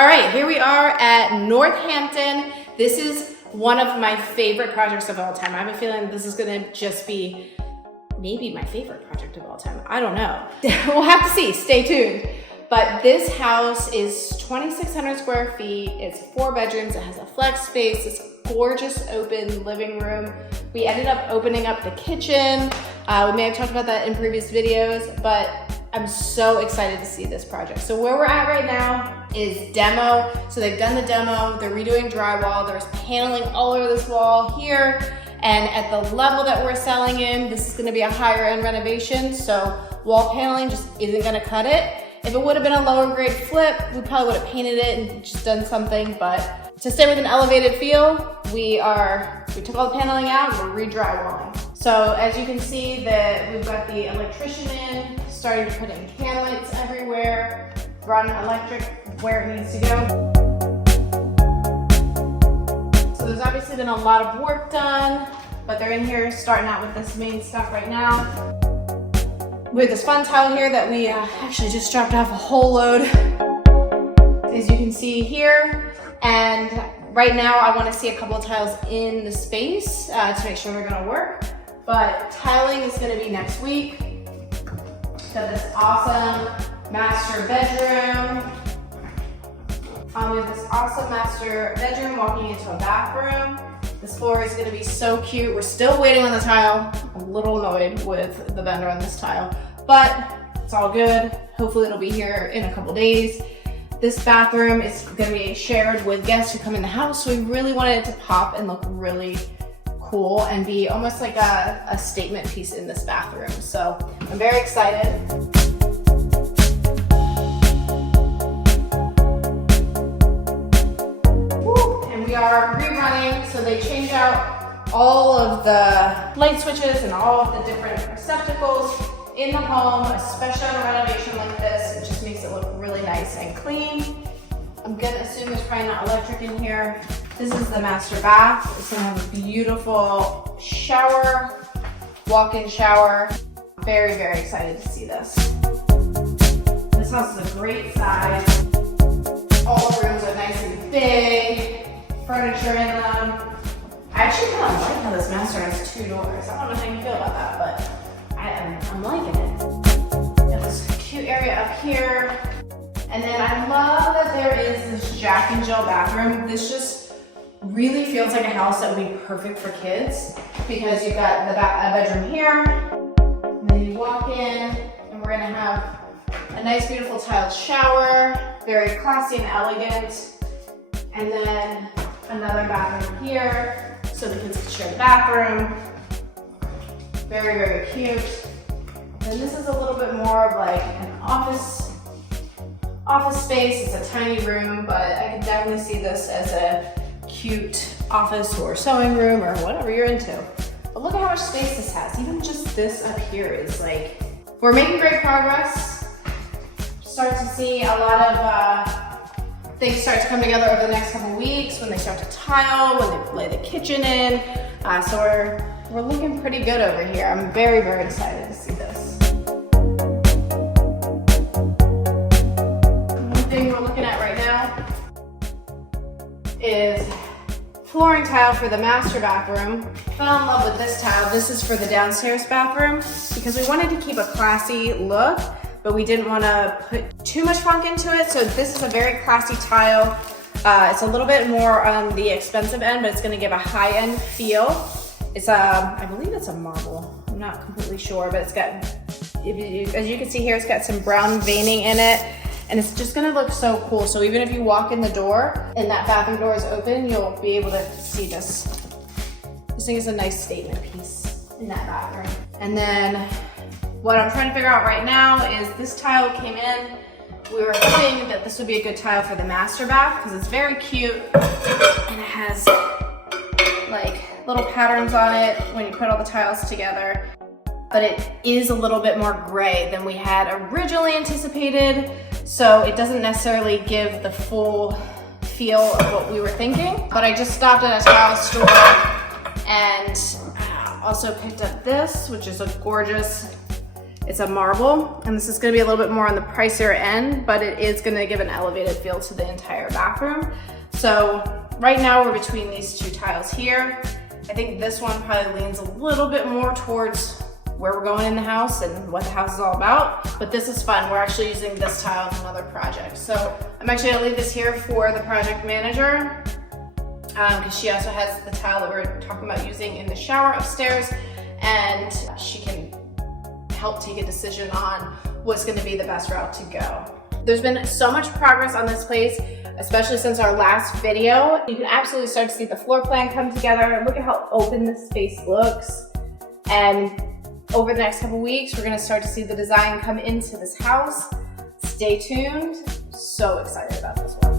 All right, here we are at Northampton. This is one of my favorite projects of all time. I have a feeling this is gonna just be maybe my favorite project of all time. I don't know. We'll have to see, stay tuned. But this house is 2,600 square feet. It's 4 bedrooms. It has a flex space. It's gorgeous open living room. We ended up opening up the kitchen. We may have talked about that in previous videos, but I'm so excited to see this project. So where we're at right now is demo. So they've done the demo, they're redoing drywall, there's paneling all over this wall here. And at the level that we're selling in, this is gonna be a higher end renovation. So wall paneling just isn't gonna cut it. If it would have been a lower grade flip, we probably would have painted it and just done something, but to stay with an elevated feel, we took all the paneling out and we're re-drywalling. So as you can see that we've got the electrician in, starting to put in can lights everywhere, run electric where it needs to go. So there's obviously been a lot of work done, but they're in here starting out with this main stuff right now. We have this fun tile here that we actually just dropped off a whole load, as you can see here. And right now I want to see a couple of tiles in the space to make sure they're going to work. But tiling is going to be next week. Got this awesome master bedroom. We have this awesome master bedroom walking into a bathroom. This floor is gonna be so cute. We're still waiting on the tile. I'm a little annoyed with the vendor on this tile, but it's all good. Hopefully it'll be here in a couple days. This bathroom is gonna be shared with guests who come in the house, so we really wanted it to pop and look really cool and be almost like a statement piece in this bathroom. So I'm very excited. And we are rerunning, so they change out all of the light switches and all of the different receptacles in the home, especially on a renovation like this. It just makes it look really nice and clean. I'm gonna assume there's probably not electric in here. This is the master bath. It's gonna have a beautiful shower, walk-in shower. Very, very excited to see this. This house is a great size. All the rooms are nice and big, furniture in them. I actually kind of like how this master has 2 doors. I don't know how you feel about that, but I'm liking it. Got this cute area up here. And then I love that there is this Jack and Jill bathroom. This just really feels like a house that would be perfect for kids because you've got a bedroom here, and then you walk in, and we're gonna have a nice, beautiful tiled shower, very classy and elegant, and then another bathroom here, so the kids can share the bathroom. Very, very cute. And this is a little bit more of like an office space. It's a tiny room, but I can definitely see this as a cute office or sewing room or whatever you're into. But look at how much space this has. Even just this up here is like, we're making great progress. Start to see a lot of things start to come together over the next couple weeks when they start to tile, when they lay the kitchen in. So we're looking pretty good over here. I'm very, very excited to see this. One thing we're looking at right now is flooring tile for the master bathroom. Fell in love with this tile. This is for the downstairs bathroom because we wanted to keep a classy look, but we didn't want to put too much funk into it. So this is a very classy tile. It's a little bit more on the expensive end, but it's going to give a high-end feel. It's I believe it's a marble. I'm not completely sure, but it's got, as you can see here, it's got some brown veining in it. And it's just gonna look so cool. So even if you walk in the door and that bathroom door is open, you'll be able to see this. This thing is a nice statement piece in that bathroom. And then what I'm trying to figure out right now is this tile came in. We were hoping that this would be a good tile for the master bath because it's very cute and it has like little patterns on it when you put all the tiles together. But it is a little bit more gray than we had originally anticipated. So it doesn't necessarily give the full feel of what we were thinking. But I just stopped at a tile store and also picked up this, which is a gorgeous, It's a marble, and this is gonna be a little bit more on the pricier end, but it is gonna give an elevated feel to the entire bathroom. So right now we're between these two tiles here. I think this one probably leans a little bit more towards where we're going in the house and what the house is all about, but this is fun. We're actually using this tile in another project. So I'm actually gonna leave this here for the project manager, because she also has the tile that we're talking about using in the shower upstairs, and she can help take a decision on what's gonna be the best route to go. There's been so much progress on this place, especially since our last video. You can absolutely start to see the floor plan come together. Look at how open this space looks. And over the next couple weeks, we're gonna start to see the design come into this house. Stay tuned. So excited about this one.